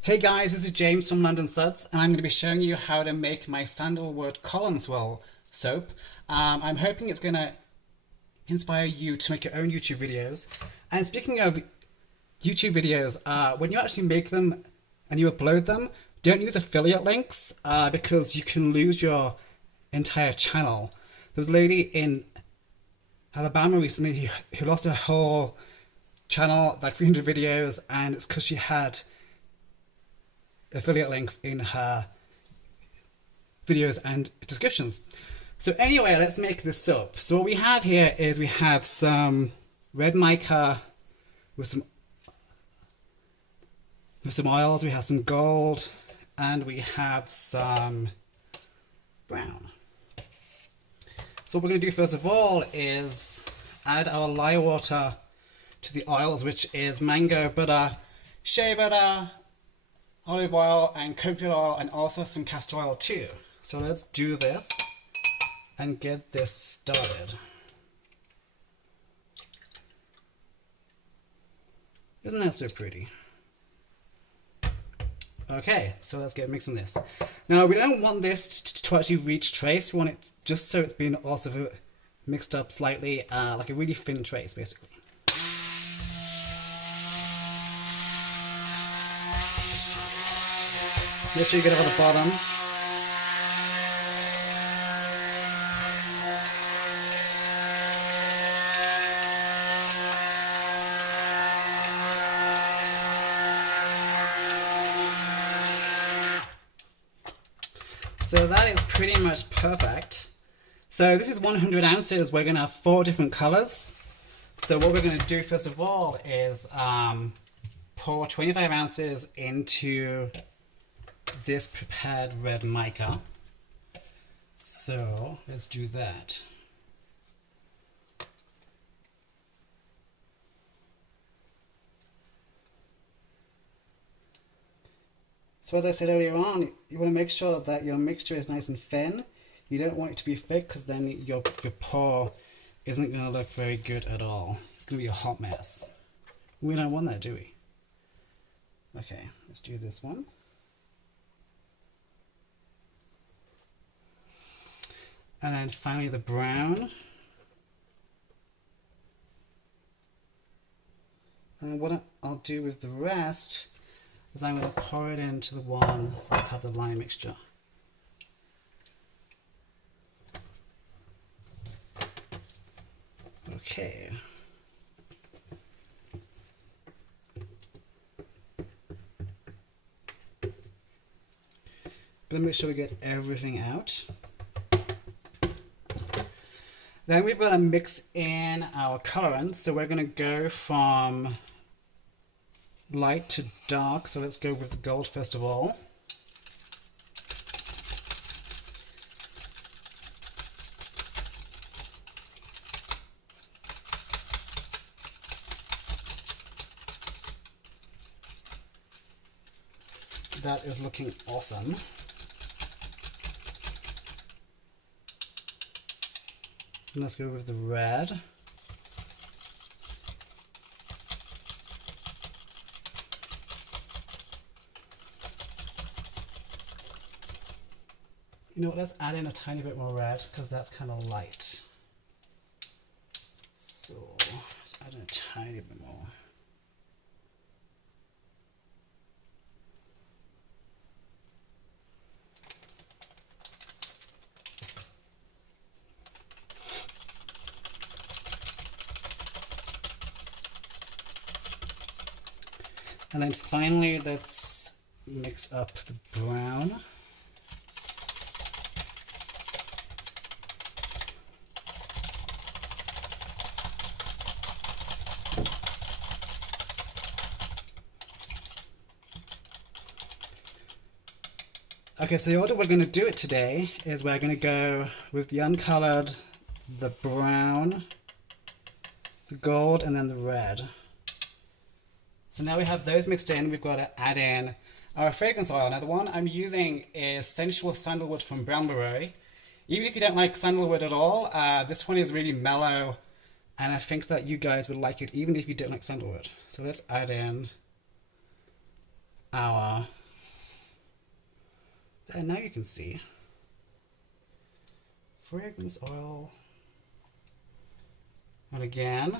Hey guys, this is James from London Suds, and I'm going to be showing you how to make my Sandalwood column swirl soap. I'm hoping it's going to inspire you to make your own YouTube videos. And speaking of YouTube videos, when you actually make them and you upload them, don't use affiliate links because you can lose your entire channel. There was a lady in Alabama recently who lost her whole channel, like 300 videos, and it's because she had affiliate links in her videos and descriptions. So anyway, let's make this soap. So what we have here is we have some red mica with some oils, we have some gold, and we have some brown. So what we're going to do first of all is add our lye water to the oils, which is mango butter, shea butter, olive oil and coconut oil, and also some castor oil too. So let's do this and get this started. Isn't that so pretty? Okay, so let's get mixing this. Now we don't want this to actually reach trace, we want it just so it's been also mixed up slightly, like a really thin trace basically. Make sure you get it on the bottom. So that is pretty much perfect. So this is 100 ounces. We're going to have 4 different colors. So what we're going to do first of all is pour 25 ounces into this prepared red mica. So let's do that. So as I said earlier on, you want to make sure that your mixture is nice and thin. You don't want it to be thick because then your pour isn't going to look very good at all. It's going to be a hot mess. We don't want that, do we? Okay, let's do this one. And then finally the brown. And what I'll do with the rest is I'm going to pour it into the one that had the lime mixture. Okay. But make sure we get everything out. Then we've got to mix in our colorants, so we're going to go from light to dark, so let's go with the gold first of all. That is looking awesome. And let's go with the red. You know what, let's add in a tiny bit more red because that's kind of light. So let's add in a tiny bit more. And then finally, let's mix up the brown. Okay, so the order we're going to do it today is we're going to go with the uncolored, the brown, the gold, and then the red. So now we have those mixed in, we've got to add in our fragrance oil. Now the one I'm using is Sensual Sandalwood from Brambleberry. Even if you don't like sandalwood at all, this one is really mellow, and I think that you guys would like it even if you don't like sandalwood. So let's add in our, there, now you can see, fragrance oil. And again,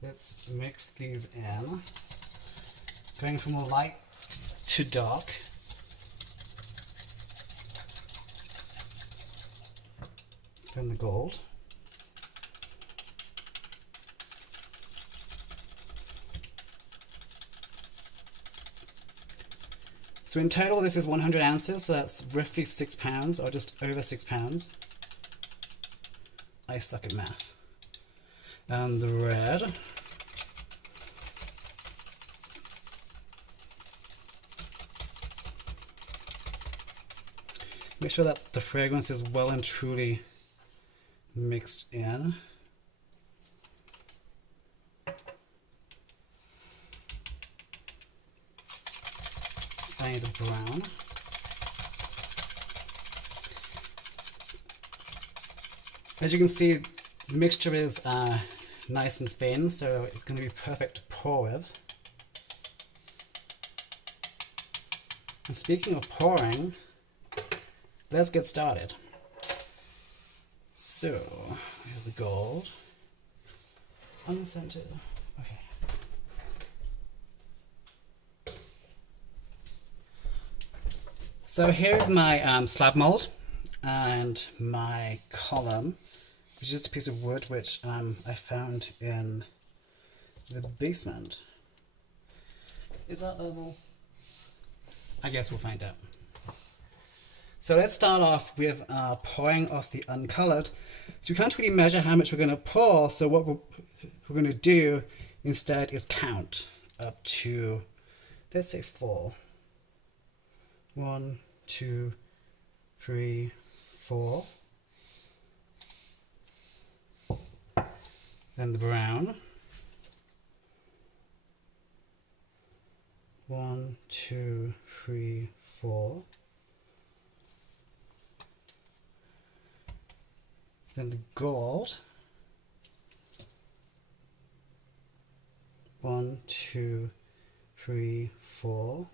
let's mix these in, going from light to dark. Then the gold. So in total this is 100 ounces, so that's roughly 6 pounds, or just over 6 pounds. I suck at math. And the red. Make sure that the fragrance is well and truly mixed in. Finally the brown. As you can see, the mixture is nice and thin, so it's going to be perfect to pour with. And speaking of pouring, let's get started. So, we have the gold, unscented, okay. So here's my slab mold and my column, which is just a piece of wood which I found in the basement. Is that level? I guess we'll find out. So let's start off with pouring off the uncolored. So we can't really measure how much we're going to pour, so what we're going to do instead is count up to, let's say 4. 1, 2, 3, 4. Then the brown. 1, 2, 3, 4. Then the gold. 1, 2, 3, 4.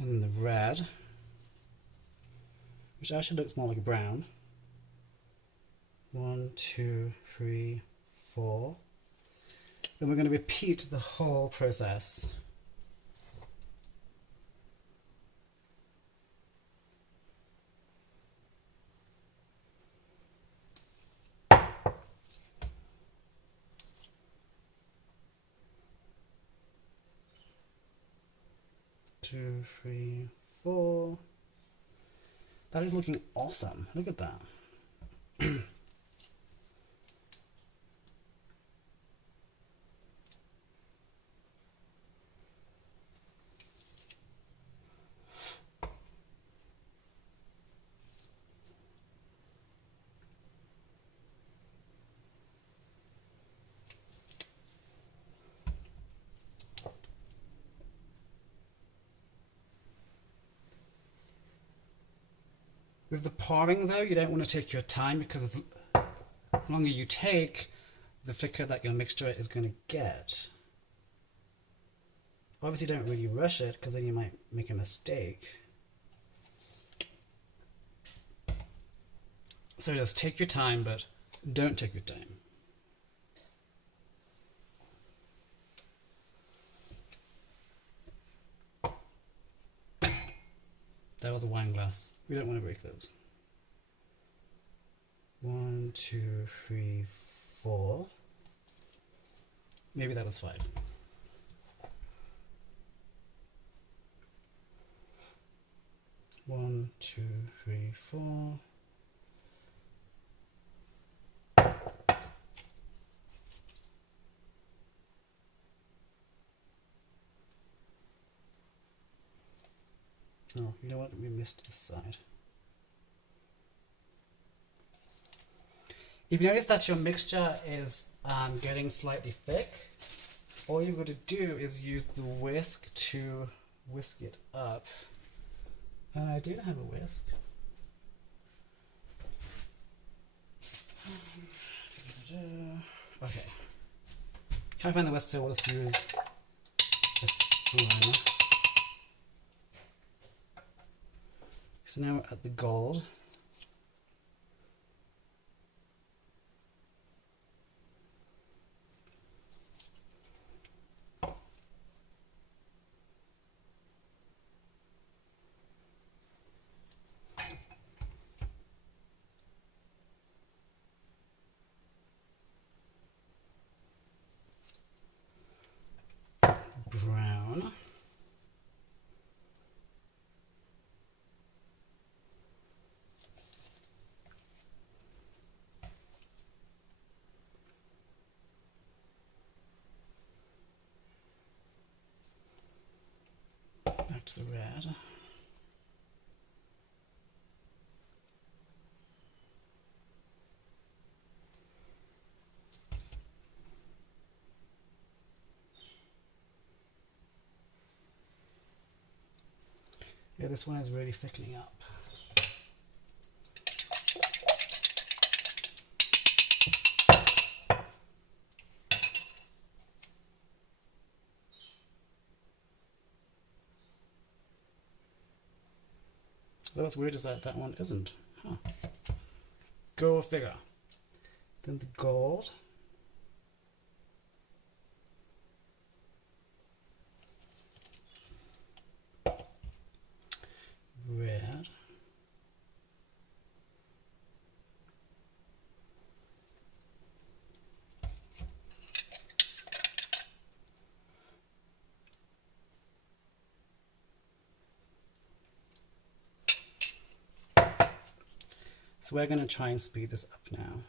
And then the red, which actually looks more like a brown. 1, 2, 3, 4. Then we're going to repeat the whole process. Two, 3, 4. That is looking awesome. Look at that. With the pouring though, you don't want to take your time, because the longer you take, the thicker that your mixture is going to get. Obviously don't really rush it, because then you might make a mistake. So just take your time, but don't take your time. That was a wine glass. We don't want to break those. 1, 2, 3, 4. Maybe that was 5. 1, 2, 3, 4. Oh, you know what? We missed this side. If you notice that your mixture is getting slightly thick, all you've got to do is use the whisk to whisk it up. And I do have a whisk. Okay. Can't find the whisks, so we'll just use a spoon. So now we're at the gold. Brown. Back to the red. Yeah, this one is really thickening up. Although what's weird is that that one isn't. Huh. Go figure. Then the gold. Red. So we're going to try and speed this up now.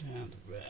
Down the red.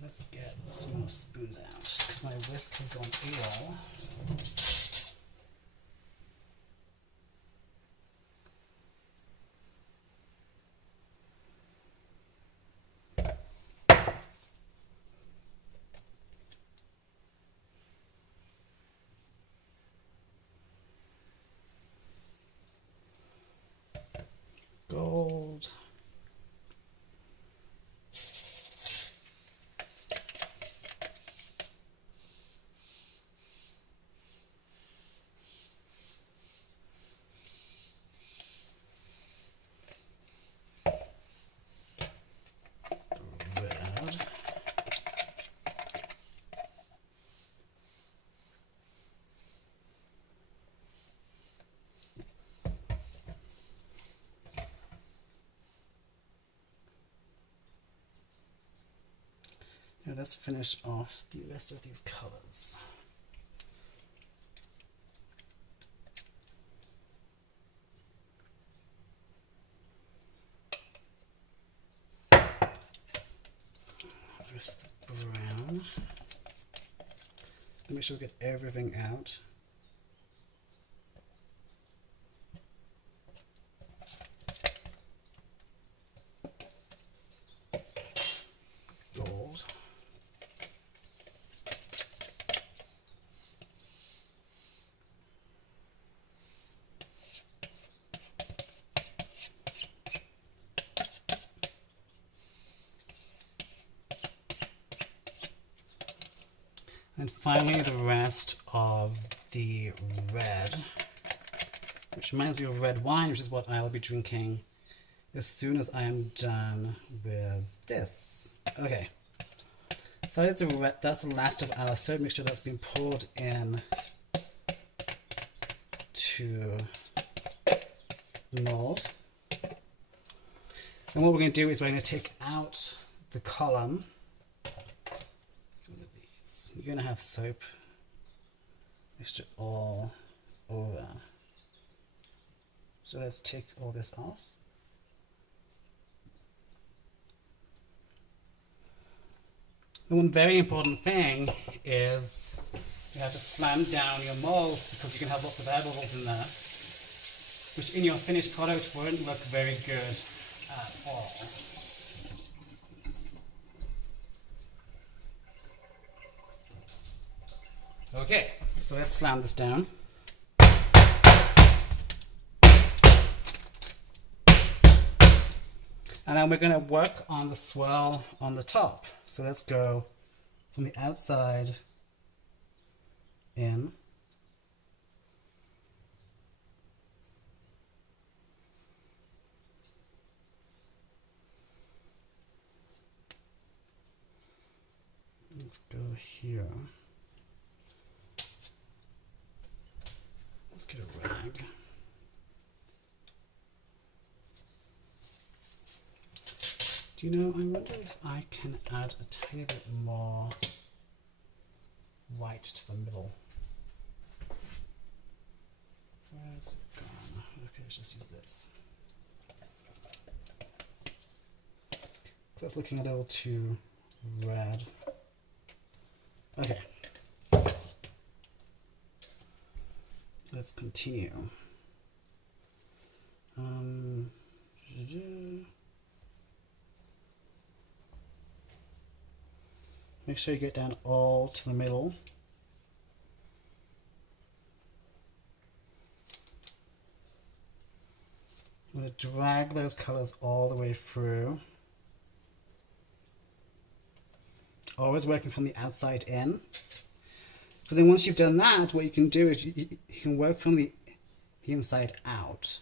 Let's get some more spoons out because my whisk has gone AWOL. Gold. Now let's finish off the rest of these colors. Rest the brown. Make sure we get everything out. Gold. And finally the rest of the red, which reminds me of red wine, which is what I'll be drinking as soon as I am done with this. Okay, so that's the last of our soap mixture that's been poured in to the mold. And what we're going to do is we're going to take out the column. You're going to have soap mixture all over. So let's take all this off. The one very important thing is you have to slam down your molds, because you can have lots of air bubbles in there, which in your finished product won't look very good at all. Okay, so let's slam this down. And then we're going to work on the swirl on the top. So let's go from the outside in. Let's go here. Let's get a rag. Do you know, I wonder if I can add a tiny bit more white to the middle. Where's it gone? Okay, let's just use this. That's looking a little too red. Okay. Let's continue. Make sure you get down all to the middle. I'm going to drag those colors all the way through. Always working from the outside in. Because then once you've done that, what you can do is you can work from the inside out.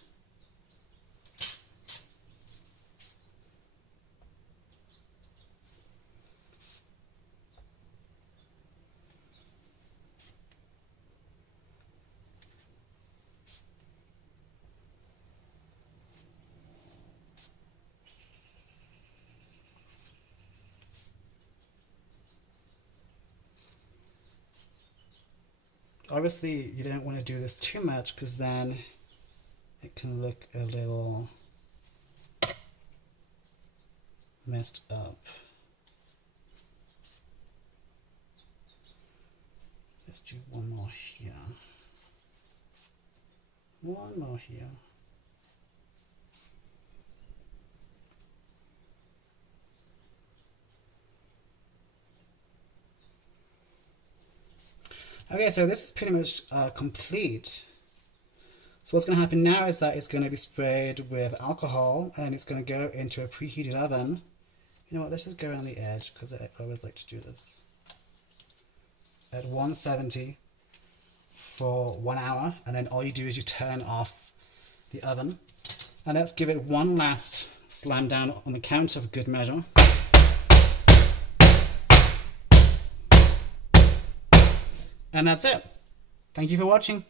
Obviously, you don't want to do this too much, because then it can look a little messed up. Let's do one more here. One more here. Okay, so this is pretty much complete. So what's going to happen now is that it's going to be sprayed with alcohol, and it's going to go into a preheated oven. You know what, let's just go around the edge, because I always like to do this. At 170 for 1 hour, and then all you do is you turn off the oven. And let's give it one last slam down on the counter for good measure. And that's it. Thank you for watching.